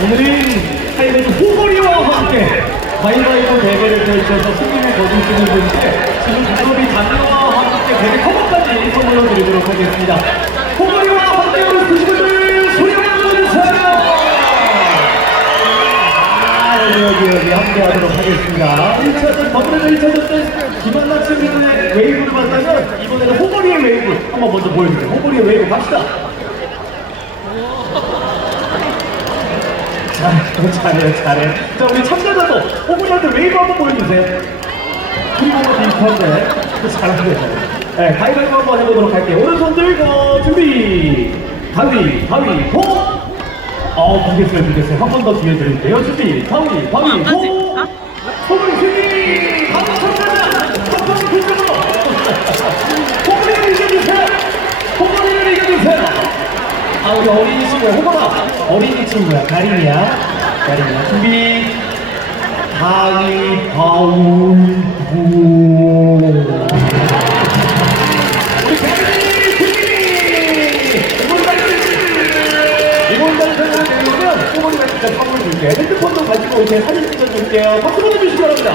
오늘은 하이브즈 호거리와 함께 가위바위보 대결을 펼쳐서 승리를 거두시는 분께 지금 가섭이 장르와 함께 대결 커버까지 선물로 드리도록 하겠습니다. 호거리와 함께 오늘 드시분들 소리 한번 주세요. 아, 여기 여기 여기 함께 하도록 하겠습니다. 1차전 더블에서 1차전 때 김한나 친구의 웨이브를 봤다면 이번에는 호거리의 웨이브 한번 먼저 보여주세요. 호거리의 웨이브 갑시다. 잘해, 잘해, 잘해. 자, 우리 참가자도 호구리한테 웨이브 한번 보여주세요. 그리고 비슷한데, 잘하네. 네, 가위바위보 한번 해보도록 할게요. 오른손 들고, 준비! 가위, 가위, 보! 어, 비겠어요, 비겠어요. 한 번 더 기회 드릴게요. 준비, 가위, 가위, 보! 아 우리 어린이 친구야. 호거라 어린이 친구야. 가림이야. 가림이야. 준비. 가위바위보 우리 가림이 준비 이번 달에 이번 달에 생각을 내려면 호거리가 진짜 선물 줄게. 핸드폰도 가지고 이렇게 사진 찍어줄게요. 박수 보내주시기 바랍니다